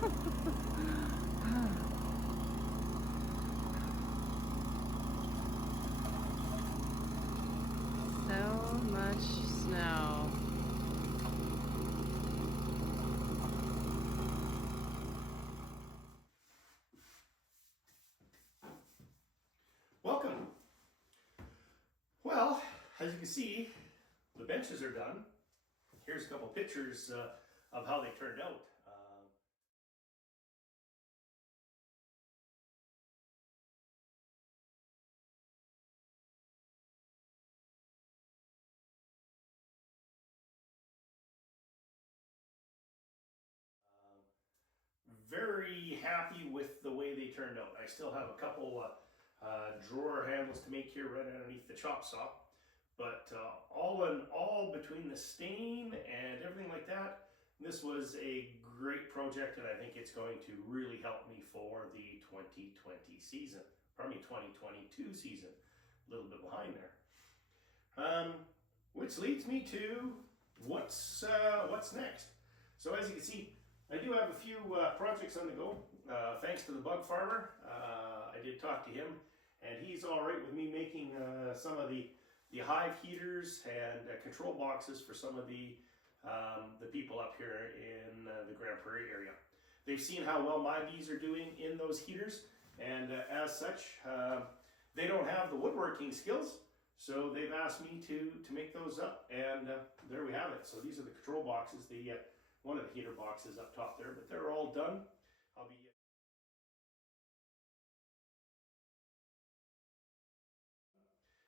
So much snow. Welcome. Well, as you can see, the benches are done. Here's a couple pictures of how they turned out. Very happy with the way they turned out. I still have a couple drawer handles to make here right underneath the chop saw. But all in all, between the stain and everything like that, this was a great project, and I think it's going to really help me for the 2020 season. Pardon me, 2022 season. A little bit behind there. Which leads me to what's next. So as you can see, I do have a few projects on the go. Thanks to the bug farmer, I did talk to him, and he's all right with me making some of the hive heaters and control boxes for some of the people up here in the Grand Prairie area. They've seen how well my bees are doing in those heaters, and as such, they don't have the woodworking skills, so they've asked me to make those up, and there we have it. So these are the control boxes, one of the heater boxes up top there, but they're all done.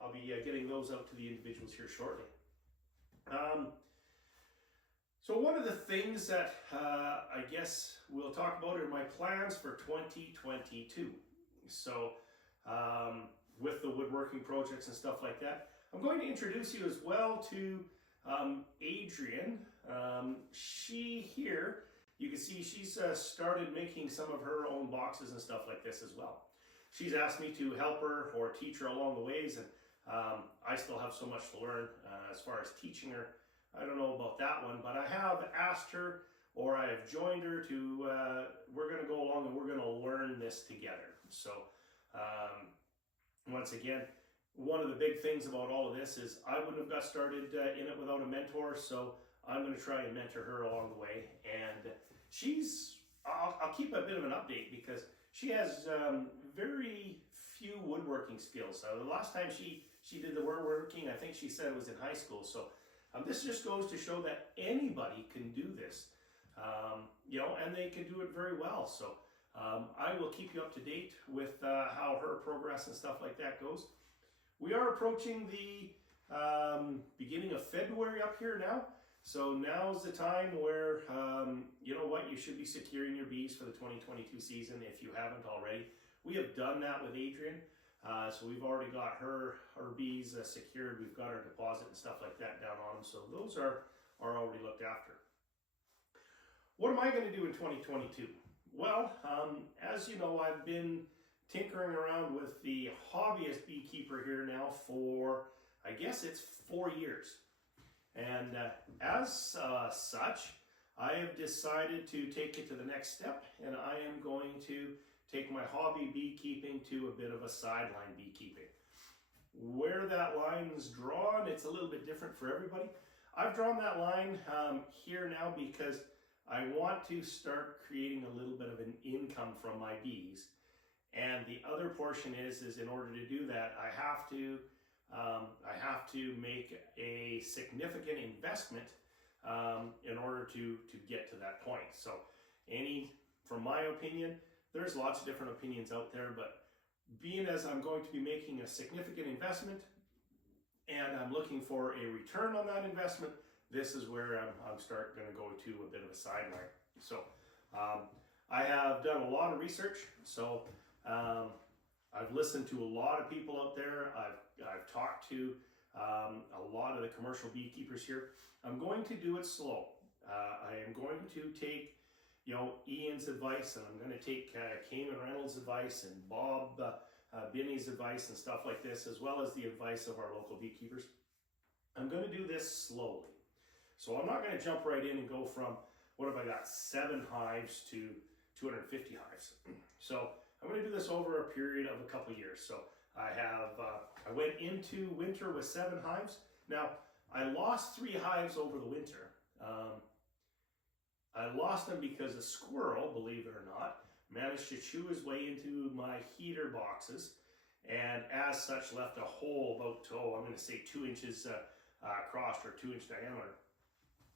I'll be getting those out to the individuals here shortly. So one of the things that I guess we'll talk about are my plans for 2022. So with the woodworking projects and stuff like that, I'm going to introduce you as well to Adrian. She here, you can see she's started making some of her own boxes and stuff like this as well. She's asked me to help her or teach her along the ways, and I still have so much to learn as far as teaching her. I don't know about that one, but I have asked her, or I have joined her to, we're going to go along and we're going to learn this together. So once again, one of the big things about all of this is I wouldn't have got started in it without a mentor, so I'm going to try and mentor her along the way. And I'll keep a bit of an update because she has very few woodworking skills. The last time she did the woodworking, I think she said it was in high school. So this just goes to show that anybody can do this, and they can do it very well. So I will keep you up to date with how her progress and stuff like that goes. We are approaching the beginning of February up here now. So now's the time where, you should be securing your bees for the 2022 season if you haven't already. We have done that with Adrian. So we've already got her bees secured. We've got our deposit and stuff like that down on them. So those are already looked after. What am I going to do in 2022? Well, as you know, I've been tinkering around with the hobbyist beekeeper here now for, I guess it's 4 years. And as such, I have decided to take it to the next step, and I am going to take my hobby beekeeping to a bit of a sideline beekeeping. Where that line's drawn, it's a little bit different for everybody. I've drawn that line here now because I want to start creating a little bit of an income from my bees. And the other portion is in order to do that, I have to make a significant investment in order to get to that point. So from my opinion, there's lots of different opinions out there, but being as I'm going to be making a significant investment and I'm looking for a return on that investment, this is where I'm going to go to a bit of a sideline. So I have done a lot of research. So I've listened to a lot of people out there. I've talked to a lot of the commercial beekeepers here. I'm going to do it slow. I am going to take Ian's advice, and I'm going to take Cayman Reynolds' advice and Bob Binney's advice and stuff like this, as well as the advice of our local beekeepers. I'm going to do this slowly. So I'm not going to jump right in and go from, what have I got, 7 hives to 250 hives. So I'm going to do this over a period of a couple years. So I went into winter with 7 hives. Now, I lost 3 hives over the winter. I lost them because a squirrel, believe it or not, managed to chew his way into my heater boxes, and as such left a hole about, I'm going to say 2 inches across, or 2-inch diameter.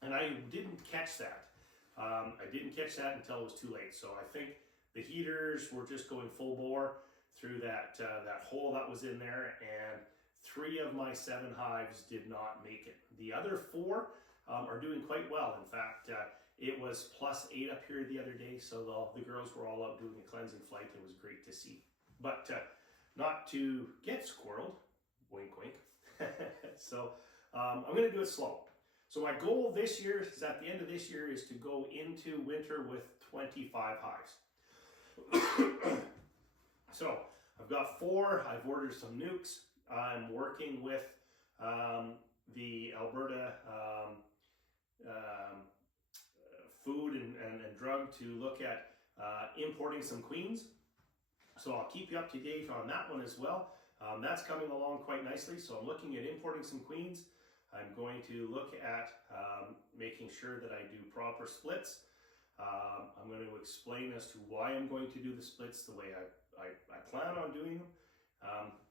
And I didn't catch that. I didn't catch that until it was too late. So I think the heaters were just going full bore through that hole that was in there, and 3 of my 7 hives did not make it. The other 4 are doing quite well. In fact, it was +8 up here the other day, so the girls were all out doing a cleansing flight. It was great to see. But not to get squirreled, wink wink. So I'm going to do it slow. So my goal this year is, at the end of this year, is to go into winter with 25 hives. So I've got 4. I've ordered some nukes. I'm working with the Alberta Food and Drug to look at importing some queens. So I'll keep you up to date on that one as well. That's coming along quite nicely. So I'm looking at importing some queens. I'm going to look at making sure that I do proper splits. I'm going to explain as to why I'm going to do the splits the way I plan on doing them.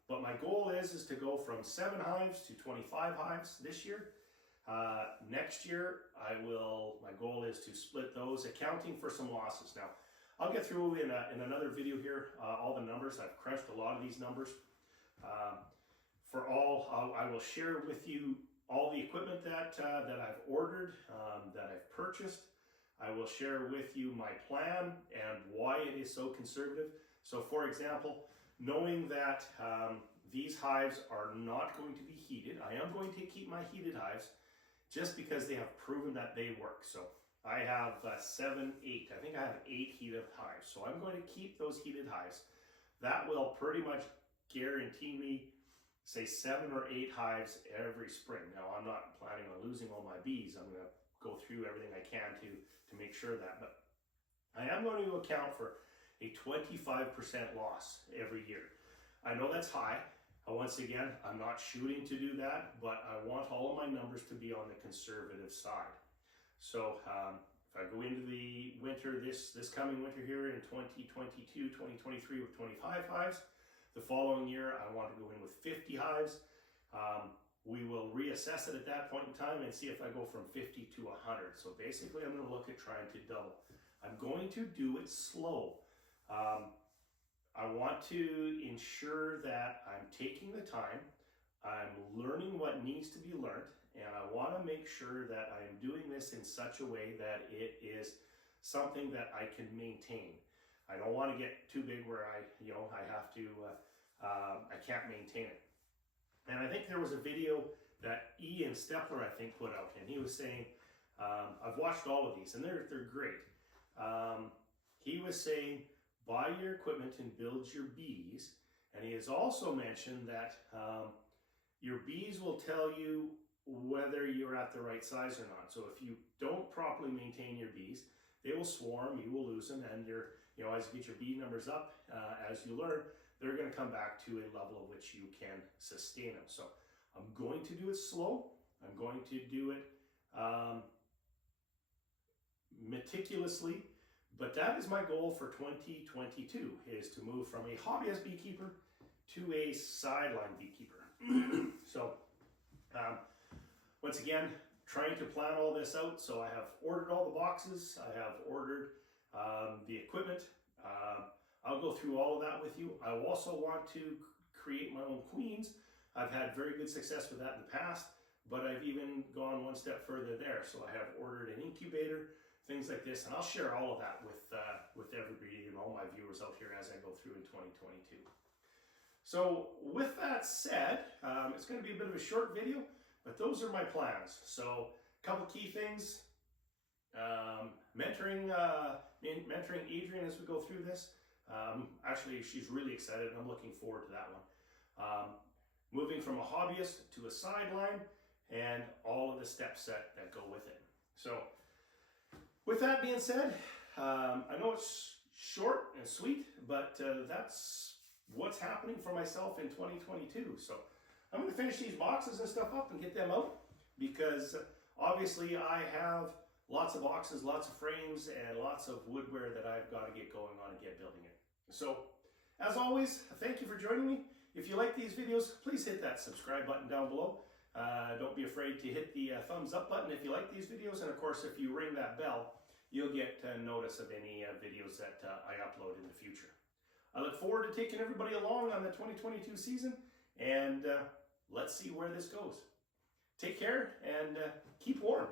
But my goal is to go from 7 hives to 25 hives this year. Next year, my goal is to split those, accounting for some losses. Now, I'll get through in another video here all the numbers. I've crunched a lot of these numbers. I will share with you all the equipment that I've ordered, that I've purchased. I will share with you my plan and why it is so conservative. So for example, knowing that these hives are not going to be heated, I am going to keep my heated hives just because they have proven that they work. So I have 7, 8, I think I have 8 heated hives. So I'm going to keep those heated hives. That will pretty much guarantee me, say, 7 or 8 hives every spring. Now, I'm not planning on losing all my bees. I'm going to go through everything I can to make sure of that. But I am going to account for a 25% loss every year. I know that's high. Once again, I'm not shooting to do that, but I want all of my numbers to be on the conservative side. So if I go into the winter, this coming winter here in 2022, 2023 with 25 hives, the following year I want to go in with 50 hives. We will reassess it at that point in time and see if I go from 50 to 100. So basically I'm going to look at trying to double. I'm going to do it slow. I want to ensure that I'm taking the time, I'm learning what needs to be learned, and I want to make sure that I'm doing this in such a way that it is something that I can maintain. I don't want to get too big where I can't maintain it. And I think there was a video that Ian Stepler, I think, put out, and he was saying, I've watched all of these, and they're great. He was saying, buy your equipment and build your bees. And he has also mentioned that your bees will tell you whether you're at the right size or not. So if you don't properly maintain your bees, they will swarm, you will lose them, and as you get your bee numbers up, as you learn, they're going to come back to a level at which you can sustain them. So I'm going to do it slow. I'm going to do it meticulously. But that is my goal for 2022, is to move from a hobbyist beekeeper to a sideline beekeeper. So once again, trying to plan all this out. So I have ordered all the boxes. I have ordered the equipment. I'll go through all of that with you. I also want to create my own queens. I've had very good success with that in the past, but I've even gone one step further there. So I have ordered an incubator, things like this, and I'll share all of that with everybody and all my viewers out here as I go through in 2022. So with that said, it's going to be a bit of a short video, but those are my plans. So a couple key things, mentoring Adrian as we go through this. Actually, she's really excited, and I'm looking forward to that one. Moving from a hobbyist to a sideline, and all of the steps that go with it. So with that being said, I know it's short and sweet, but that's what's happening for myself in 2022. So I'm going to finish these boxes and stuff up and get them out, because obviously I have lots of boxes, lots of frames, and lots of woodware that I've got to get going on and get building it. So as always, thank you for joining me. If you like these videos, please hit that subscribe button down below. Don't be afraid to hit the thumbs up button if you like these videos. And of course, if you ring that bell, you'll get notice of any videos that I upload in the future. I look forward to taking everybody along on the 2022 season, and let's see where this goes. Take care and keep warm.